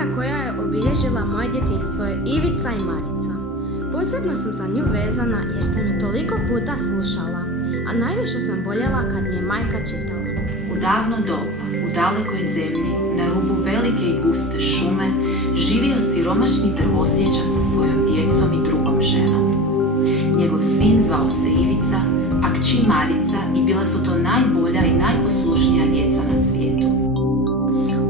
Bajka koja je obilježila moje djetinjstvo je Ivica i Marica. Posebno sam za nju vezana jer sam ju toliko puta slušala, a najviše sam voljela kad mi je majka čitala. U davno doba, u dalekoj zemlji, na rubu velike i guste šume, živio siromašni drvosjeća sa svojom djecom i drugom ženom. Njegov sin zvao se Ivica, a kći Marica, i bila su to najbolja i najposlušnija djeca na svijetu.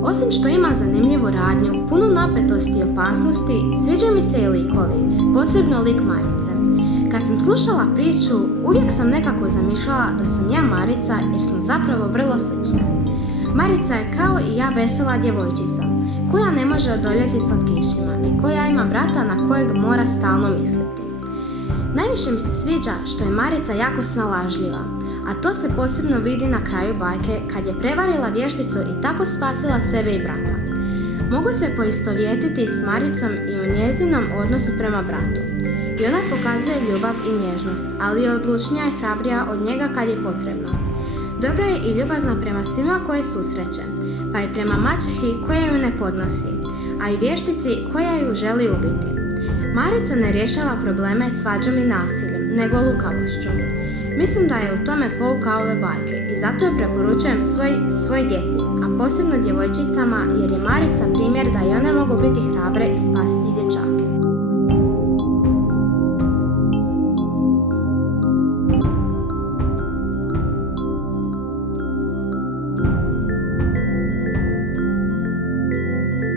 Osim što ima zanimljivu radnju, punu napetosti i opasnosti, sviđaju mi se i likovi, posebno lik Marice. Kad sam slušala priču, uvijek sam nekako zamišljala da sam ja Marica jer smo zapravo vrlo slične. Marica je kao i ja vesela djevojčica, koja ne može odoljeti slatkišima i koja ima brata na kojeg mora stalno misliti. Najviše mi se sviđa što je Marica jako snalažljiva, a to se posebno vidi na kraju bajke kad je prevarila vješticu i tako spasila sebe i brata. Mogu se poistovjetiti s Maricom i u njezinom odnosu prema bratu. I ona pokazuje ljubav i nježnost, ali je odlučnija i hrabrija od njega kad je potrebno. Dobra je i ljubazna prema svima koje susreće, pa i prema maćehi koja ju ne podnosi, a i vještici koja ju želi ubiti. Marica ne rješava probleme svađom i nasiljem, nego lukavošću. Mislim da je u tome pouka ove bajke i zato je preporučujem svoj djeci, a posebno djevojčicama jer je Marica primjer da i one mogu biti hrabre i spasiti dječake.